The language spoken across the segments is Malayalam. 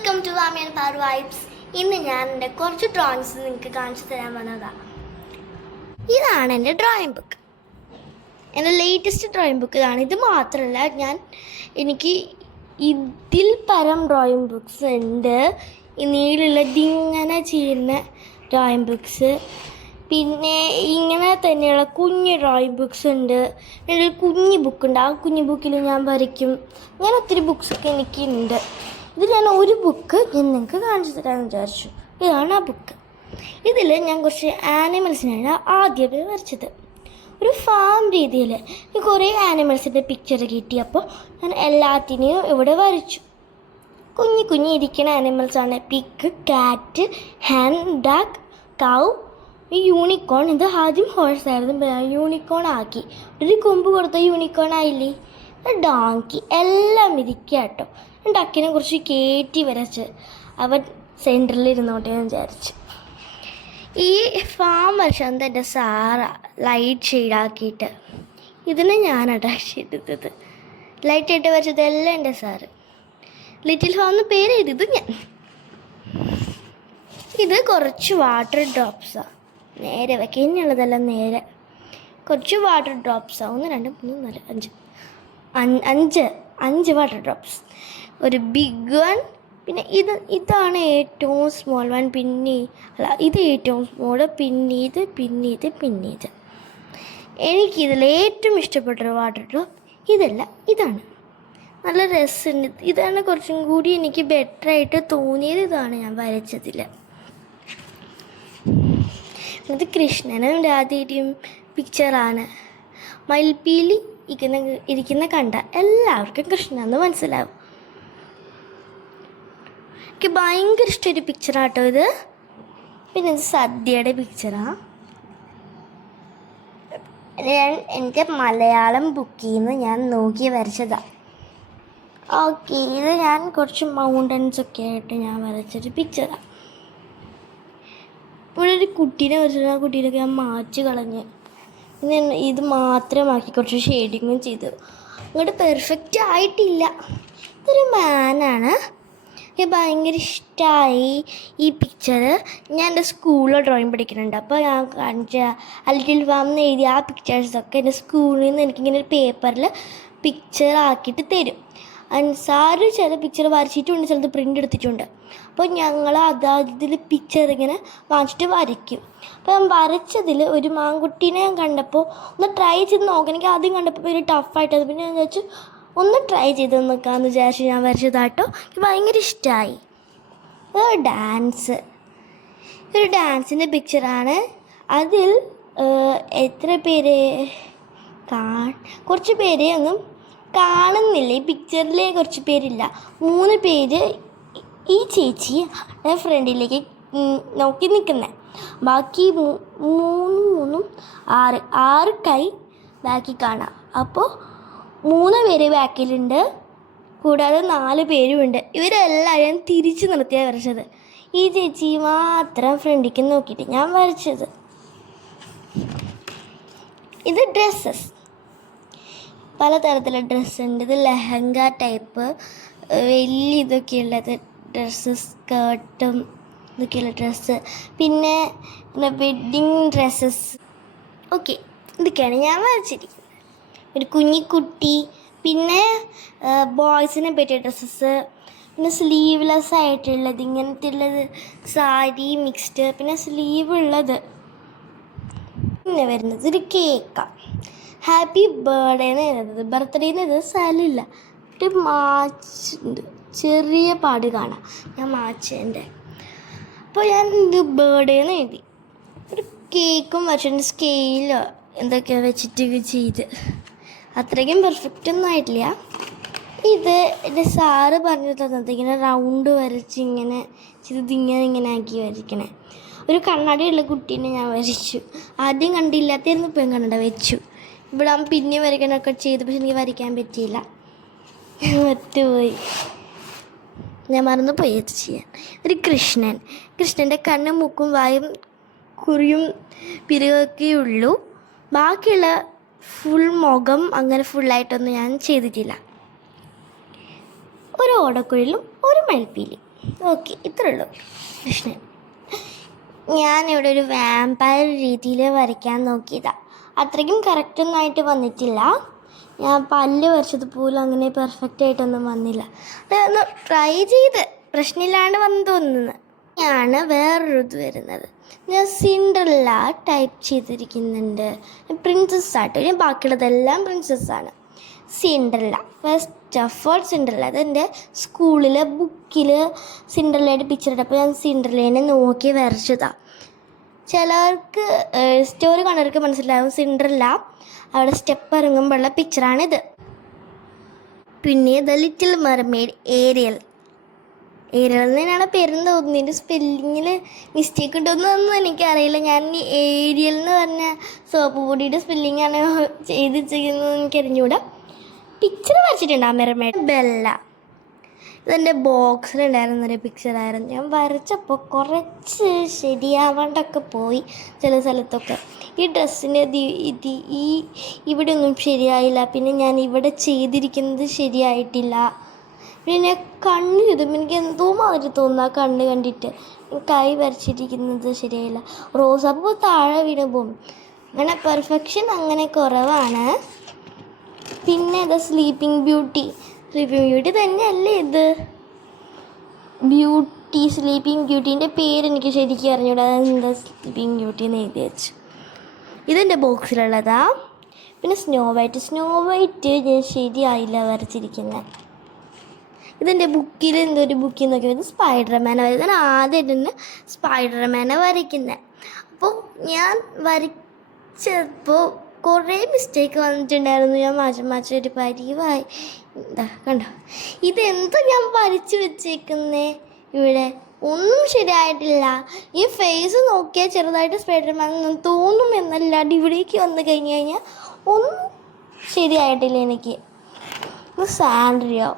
Welcome to Vami and Paru vibes. ഇന്ന് ഞാൻ എൻ്റെ കുറച്ച് ഡ്രോയിങ്സ് നിങ്ങൾക്ക് കാണിച്ചു തരാൻ വന്നതാണ്. ഇതാണ് എൻ്റെ ഡ്രോയിങ് ബുക്ക്, എൻ്റെ ലേറ്റസ്റ്റ് ഡ്രോയിങ് ബുക്ക് ഇതാണ്. ഇത് മാത്രമല്ല, എനിക്ക് ഇതിൽ പരം ഡ്രോയിങ് ബുക്സ് ഉണ്ട്. നീളുള്ള ഇതിങ്ങനെ ചെയ്യുന്ന ഡ്രോയിങ് ബുക്സ്, പിന്നെ ഇങ്ങനെ തന്നെയുള്ള കുഞ്ഞ് ഡ്രോയിങ് ബുക്സ് ഉണ്ട്. ഒരു കുഞ്ഞ് ബുക്കുണ്ട്, ആ കുഞ്ഞ് ബുക്കിൽ ഞാൻ വരയ്ക്കും. അങ്ങനെ ഒത്തിരി ബുക്സൊക്കെ എനിക്കുണ്ട്. ഇത് ഞാൻ ഒരു ബുക്ക് നിങ്ങൾക്ക് കാണിച്ചു തരാമെന്ന് വിചാരിച്ചു. ഇതാണ് ആ ബുക്ക്. ഇതിൽ ഞാൻ കുറച്ച് ആനിമൽസിനാണ് ആദ്യമേ വരച്ചത്. ഒരു ഫാം രീതിയിൽ കുറേ ആനിമൽസിൻ്റെ പിക്ചർ കിട്ടിയപ്പോൾ ഞാൻ എല്ലാത്തിനെയും ഇവിടെ വരച്ചു. കുഞ്ഞി ഇരിക്കുന്ന ആനിമൽസാണ്. പിഗ്, കാറ്റ്, ഹെൻ, ഡക്ക്, കൗ, യൂണിക്കോൺ. ഇത് ആദ്യം ഹോഴ്സായിരുന്നു, യൂണിക്കോൺ ആക്കി. ഒരു കൊമ്പ് കൊടുത്ത യൂണിക്കോൺ ആയില്ലേ. ഡോങ്കി എല്ലാം ഇരിക്കുക കേട്ടോ. ഡക്കിനെ കുറിച്ച് കയറ്റി വരച്ച് അവൻ സെൻറ്ററിൽ ഇരുന്നോട്ടെ എന്ന് വിചാരിച്ച്. ഈ ഫാം വരച്ചത് എൻ്റെ സാറാ, ലൈറ്റ് ഷെയ്ഡാക്കിയിട്ട്. ഇതിന് ഞാനാണ് ചെയ്തത്. ലൈറ്റ് ഇട്ട് വരച്ചതെല്ലാം എൻ്റെ സാറ്. ലിറ്റിൽ ഫാം എന്ന് പേര് എഴുതിയത് ഞാൻ. ഇത് കുറച്ച് വാട്ടർ ഡ്രോപ്സാണ്. നേരെ വയ്ക്കുക, ഇനിയുള്ളതെല്ലാം നേരെ. കുറച്ച് വാട്ടർ ഡ്രോപ്സാണ്. 1 2 3 4 5 5 water drops. ഒരു ബിഗ് വൺ, പിന്നെ ഇതാണ് ഏറ്റവും സ്മോൾ വൺ. ഇത് ഏറ്റവും സ്മോൾ, പിന്നെ ഇത്. എനിക്കിതിൽ ഏറ്റവും ഇഷ്ടപ്പെട്ടൊരു വാട്ടർ ഡ്രോപ്പ് ഇതാണ്. നല്ല രസമുണ്ട്. ഇതാണ് കുറച്ചും കൂടി എനിക്ക് ബെറ്ററായിട്ട് തോന്നിയത്. ഇതാണ് ഞാൻ വരച്ചതിൽ. ഇത് കൃഷ്ണനും രാധയുടെയും പിക്ചറാണ്. മയിൽപ്പീലി ഇരിക്കുന്ന കണ്ട എല്ലാവർക്കും കൃഷ്ണനെന്ന് മനസ്സിലാവും. എനിക്ക് ഭയങ്കര ഇഷ്ടമൊരു പിക്ചറാട്ടോ ഇത്. പിന്നെ ഇത് സദ്യയുടെ പിക്ചറാണ്. എൻ്റെ മലയാളം ബുക്കിൽ നിന്ന് ഞാൻ നോക്കി വരച്ചതാണ്. ഓക്കെ, ഇത് ഞാൻ കുറച്ച് മൗണ്ടൻസൊക്കെ ആയിട്ട് ഞാൻ വരച്ചൊരു പിക്ചറാണ്. ഇവിടെ ഒരു കുട്ടീനെ വരച്ചിട്ട് ആ കുട്ടീനൊക്കെ ഞാൻ മാച്ച് കളഞ്ഞ് പിന്നെ ഇത് മാത്രമാക്കി കുറച്ച് ഷെയ്ഡിങ്ങും ചെയ്തു. അങ്ങോട്ട് പെർഫെക്റ്റ് ആയിട്ടില്ല. ഇതൊരു മാനാണ്. എനിക്ക് ഭയങ്കര ഇഷ്ടമായി ഈ പിക്ചർ. ഞാൻ എൻ്റെ സ്കൂളിൽ ഡ്രോയിങ് പഠിക്കുന്നുണ്ട്. അപ്പോൾ ഞാൻ കാണിച്ച ലിറ്റിൽ ഫാം എന്ന് എഴുതിയ ആ പിക്ചേഴ്സൊക്കെ എൻ്റെ സ്കൂളിൽ നിന്ന് എനിക്കിങ്ങനെ ഒരു പേപ്പറിൽ പിക്ചർ ആക്കിയിട്ട് തരും. സാറ് ചില പിക്ചർ വരച്ചിട്ടുണ്ട്, ചിലത് പ്രിൻ്റ് എടുത്തിട്ടുണ്ട്. അപ്പോൾ ഞങ്ങൾ അതിൽ പിക്ചർ ഇങ്ങനെ വാങ്ങിച്ചിട്ട് വരയ്ക്കും. അപ്പോൾ ഞാൻ വരച്ചതിൽ ഒരു മാൻകുട്ടീനെ ഞാൻ കണ്ടപ്പോൾ ഒന്ന് ട്രൈ ചെയ്ത് നോക്കാം. എനിക്ക് ആദ്യം കണ്ടപ്പോൾ ഒരു ടഫായിട്ടത്. പിന്നെ ഞാൻ വിചാരിച്ചു ഒന്ന് ട്രൈ ചെയ്ത് നോക്കാമെന്ന് വിചാരിച്ച് ഞാൻ വരച്ചതാട്ടോ. എനിക്ക് ഭയങ്കര ഇഷ്ടമായി. ഒരു ഡാൻസിൻ്റെ പിക്ചറാണ്. അതിൽ എത്ര പേര് കുറച്ച് പേരെ ഒന്നും കാണുന്നില്ല. ഈ പിക്ചറിലെ കുറച്ച് പേരില്ല. 3 പേര് ഈ ചേച്ചി ഫ്രണ്ടിലേക്ക് നോക്കി നിൽക്കുന്നത്. ബാക്കി 3 6 കൈ ബാക്കി കാണാം. അപ്പോൾ 3 പേര് ബാക്കിലുണ്ട്, കൂടാതെ 4 പേരുമുണ്ട്. ഇവരെല്ലാവരും തിരിച്ച് നിർത്തിയാണ് വരച്ചത്. ഈ ചേച്ചി മാത്രം ഫ്രണ്ടിലേക്ക് നോക്കിയിട്ട് ഞാൻ വരച്ചത്. ഇത് ഡ്രസ്സസ്, പലതരത്തിലുള്ള ഡ്രസ്സുണ്ട്. ഇത് ലെഹങ്ക ടൈപ്പ്, വലിയ ഇതൊക്കെയുള്ളത് ഡ്രസ്സ്, സ്കേർട്ടും ഇതൊക്കെയുള്ള ഡ്രസ്സ്, പിന്നെ വെഡ്ഡിങ് ഡ്രസ്സസ്. ഓക്കെ, ഇതൊക്കെയാണ് ഞാൻ വരച്ചിരിക്കുന്നത്. ഒരു കുഞ്ഞിക്കുട്ടി, പിന്നെ ബോയ്സിനെ പറ്റിയ ഡ്രസ്സസ്, പിന്നെ സ്ലീവ്ലെസ് ആയിട്ടുള്ളത്, ഇങ്ങനത്തെ ഉള്ളത് സാരി മിക്സ്ഡ്, പിന്നെ സ്ലീവ് ഉള്ളത്. പിന്നെ വരുന്നത് ഒരു കേക്കാണ്. ഹാപ്പി ബർത്ത്ഡേന്ന് എഴുതുന്നത്. ബർത്ത്ഡേന്ന് എഴുതുന്നത് സ്ഥലമില്ല. ഒരു മാച്ചുണ്ട്, ചെറിയ പാട് കാണാം. ഞാൻ മാച്ചേൻ്റെ. അപ്പോൾ ഞാൻ ഇത് ബർത്ത്ഡേന്ന് എഴുതി. ഒരു കേക്കും വരച്ചിട്ടുണ്ട്, സ്കെയിലോ എന്തൊക്കെയോ വെച്ചിട്ട് ചെയ്ത്. അത്രയ്ക്കും പെർഫെക്റ്റ് ഒന്നും ആയിട്ടില്ല. ഇത് എൻ്റെ സാറ് പറഞ്ഞു തന്നത് ഇങ്ങനെ റൗണ്ട് വരച്ച് ഇങ്ങനെ ചെയ്ത് ഇങ്ങനെ ആക്കി വരയ്ക്കണേ. ഒരു കണ്ണാടിയുള്ള കുട്ടീനെ ഞാൻ വരച്ചു. ആദ്യം കണ്ടില്ലാത്തായിരുന്നു, ഇപ്പം കണ്ണട വെച്ചു. ഇവിടെ പിന്നെ വരയ്ക്കാനൊക്കെ ചെയ്തു, പക്ഷെ എനിക്ക് വരയ്ക്കാൻ പറ്റിയില്ല, മറ്റുപോയി. ഞാൻ മറന്നുപോയി അത് ചെയ്യാൻ. ഒരു കൃഷ്ണൻ്റെ കണ്ണും മൂക്കും വായും കുറിയും പിരികൊക്കെ ഉള്ളൂ. ബാക്കിയുള്ള ഫുൾ മുഖം അങ്ങനെ ഫുള്ളായിട്ടൊന്നും ഞാൻ ചെയ്തിട്ടില്ല. ഒരു ഓടക്കുഴലും ഒരു മയിൽപ്പീലി. ഓക്കെ, ഇത്രേ ഉള്ളൂ പ്രശ്നം. ഞാനിവിടെ ഒരു വാമ്പയർ രീതിയിൽ വരയ്ക്കാൻ നോക്കിയതാണ്. അത്രയ്ക്കും കറക്റ്റൊന്നായിട്ട് വന്നിട്ടില്ല. ഞാൻ പല്ല് വരച്ചത് പോലും അങ്ങനെ പെർഫെക്റ്റ് ആയിട്ടൊന്നും വന്നില്ല. അതൊന്ന് ട്രൈ ചെയ്ത് പ്രശ്നമില്ലാണ്ട് വന്നു തോന്നുന്നത്. ആണ് വേറൊരു ഇത് വരുന്നത്. ഞാൻ സിൻഡ്രല്ല ടൈപ്പ് ചെയ്തിരിക്കുന്നുണ്ട്. പ്രിൻസസ് ആട്ടോ, ഞാൻ ബാക്കിയുള്ളതെല്ലാം പ്രിൻസസ്സാണ്. Cinderella first of all Cinderella അതെൻ്റെ സ്കൂളിലെ ബുക്കിൽ സിൻഡ്രല്ലയുടെ പിക്ചർ ഇട്ടപ്പോൾ ഞാൻ സിൻഡ്രല്ലേനെ നോക്കി വരച്ചതാണ്. ചിലവർക്ക് സ്റ്റോറി കാണുന്നവർക്ക് മനസ്സിലാവും സിൻഡ്രല്ല അവിടെ സ്റ്റെപ്പ് ഇറങ്ങുമ്പോഴുള്ള പിക്ചറാണിത്. പിന്നെ ദ ലിറ്റിൽ മെർമെയ്ഡ് ഏരിയൽ എന്ന് തന്നെയാണ് പേരെന്ന് തോന്നുന്നു. എൻ്റെ സ്പെല്ലിങ്ങിൽ മിസ്റ്റേക്ക് ഉണ്ടോയെന്നൊന്നും എനിക്കറിയില്ല. ഞാൻ ഈ ഏരിയൽ എന്ന് പറഞ്ഞ സോപ്പ് പൊടിയുടെ സ്പെല്ലിങ്ങാണ് ചെയ്ത് ചെയ്യുന്നത് എനിക്ക് അറിഞ്ഞുകൂടാ. പിക്ചർ വരച്ചിട്ടുണ്ട് ആ മെർമെയ്ഡ്. ബെല്ല ഇതെൻ്റെ ബോക്സിലുണ്ടായിരുന്നൊരു പിക്ചറായിരുന്നു. ഞാൻ വരച്ചപ്പോൾ കുറച്ച് ശരിയാവാണ്ടൊക്കെ പോയി ചില സ്ഥലത്തൊക്കെ. ഈ ഡ്രസ്സിൻ്റെ ഈ ഇവിടെ ഒന്നും ശരിയായില്ല. പിന്നെ ഞാൻ ഇവിടെ ചെയ്തിരിക്കുന്നത് ശരിയായിട്ടില്ല. പിന്നെ കണ്ണ് ചെയ്തും എനിക്ക് എന്തോ മാതിരി തോന്നുന്നു ആ കണ്ണ് കണ്ടിട്ട്. കൈ വരച്ചിരിക്കുന്നത് ശരിയായില്ല. റോസാപ്പൂ താഴെ വീണ് പോകും. അങ്ങനെ പെർഫെക്ഷൻ അങ്ങനെ കുറവാണ്. പിന്നെ ഇത് സ്ലീപ്പിംഗ് ബ്യൂട്ടി തന്നെയല്ലേ ഇത്? സ്ലീപ്പിംഗ് ബ്യൂട്ടീൻ്റെ പേരെനിക്ക് ശരിക്കും അറിഞ്ഞൂടാ. എന്താ സ്ലീപ്പിംഗ് ബ്യൂട്ടി എന്ന് എഴുതി വെച്ചു. ഇതെൻ്റെ ബോക്സിലുള്ളതാ. പിന്നെ സ്നോ വൈറ്റ് ഞാൻ ശരിയായില്ല വരച്ചിരിക്കുന്നത്. ഇതെൻ്റെ ബുക്കിൽ എന്തൊരു ബുക്കിൽ നോക്കിയാൽ ഇത് സ്പൈഡർമാനെ ഞാൻ ആദ്യമായിട്ട് സ്പൈഡർമാനെ വരയ്ക്കുന്നത്. അപ്പോൾ ഞാൻ വരച്ചപ്പോൾ കുറേ മിസ്റ്റേക്ക് വന്നിട്ടുണ്ടായിരുന്നു. ഞാൻ മാറ്റി ഒരു പരിവായി. എന്താ കണ്ടോ, ഇതെന്തോ ഞാൻ വരച്ച് വെച്ചേക്കുന്നേ. ഇവിടെ ഒന്നും ശരിയായിട്ടില്ല. ഈ ഫേസ് നോക്കിയാൽ ചെറുതായിട്ട് സ്പൈഡർമാൻ തോന്നും എന്നല്ലാണ്ട് ഇവിടേക്ക് വന്നു കഴിഞ്ഞ് കഴിഞ്ഞാൽ ഒന്നും ശരിയായിട്ടില്ല. എനിക്ക് സാൻഡ്രിയോ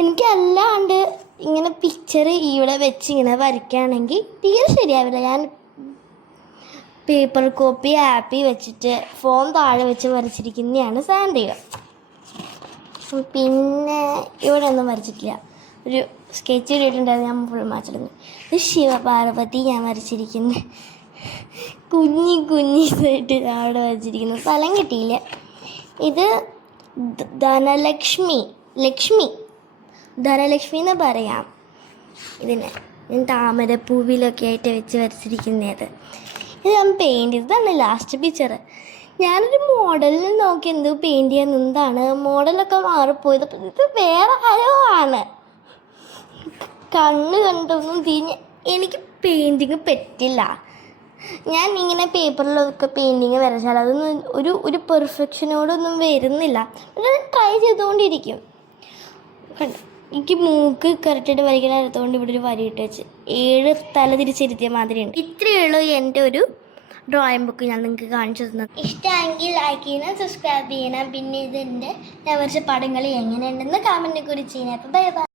എനിക്കല്ലാണ്ട് ഇങ്ങനെ പിക്ചർ ഇവിടെ വെച്ച് ഇങ്ങനെ വരയ്ക്കുകയാണെങ്കിൽ തീരെ ശരിയാവില്ല. ഞാൻ പേപ്പർ കോപ്പി ആപ്പി വെച്ചിട്ട് ഫോൺ താഴെ വെച്ച് വരച്ചിരിക്കുന്നതാണ് സാൻഡ്രിയോ. പിന്നെ ഇവിടെ ഒന്നും വരച്ചിട്ടില്ല. ഒരു സ്കെച്ച് ഇട്ടിട്ടുണ്ടായിരുന്നു, ഞാൻ ഫുൾ മാച്ചിടുന്നു. ഇത് ശിവപാർവതി ഞാൻ വരച്ചിരിക്കുന്നത്. കുഞ്ഞിതായിട്ട് ഞാൻ അവിടെ വരച്ചിരിക്കുന്നത്. സ്ഥലം കിട്ടിയില്ല. ഇത് ധനലക്ഷ്മി എന്ന് പറയാം. ഇതിന് ഞാൻ താമരപ്പൂവിലൊക്കെ ആയിട്ട് വെച്ച് വരച്ചിരിക്കുന്നത്. ഇത് ഞാൻ പെയിൻറ്റ് ചെയ്തതാണ് ലാസ്റ്റ് പിക്ചർ. ഞാനൊരു മോഡലിൽ നോക്കി എന്തോ പെയിൻറ്റ് ചെയ്യാൻ നിന്നതാണ്. മോഡലൊക്കെ മാറിപ്പോയത്. അപ്പം ഇത് വേറെ ആരോ ആണ്. കണ്ണ് കണ്ടൊന്നും എനിക്ക് പെയിൻറ്റിങ് പറ്റില്ല. ഞാൻ ഇങ്ങനെ പേപ്പറിലൊക്കെ പെയിൻറ്റിങ് വരച്ചാൽ അതൊന്നും ഒരു പെർഫെക്ഷനോടൊന്നും വരുന്നില്ല. ഞാൻ ട്രൈ ചെയ്തുകൊണ്ടിരിക്കും. കണ്ടു, എനിക്ക് മൂക്ക് കറക്റ്റായിട്ട് വരയ്ക്കാൻ എടുത്തുകൊണ്ട് ഇവിടെ ഒരു വരി ഇട്ട് വെച്ച് 7 തല തിരിച്ചിരുത്തിയ മാതിരിയുണ്ട്. ഇത്രയേ ഉള്ളൂ എൻ്റെ ഒരു ഡ്രോയിങ് ബുക്ക് ഞാൻ നിങ്ങൾക്ക് കാണിച്ചു തന്നത്. ഇഷ്ടമെങ്കിൽ ലൈക്ക് ചെയ്യണം, സബ്സ്ക്രൈബ് ചെയ്യണം. പിന്നെ ഇതിൻ്റെ ഞാൻ വരച്ച പടങ്ങൾ എങ്ങനെയുണ്ടെന്ന് കമൻറ്റിനെ കുറിച്ച് ചെയ്യണം. അപ്പോൾ ബൈ ബൈ.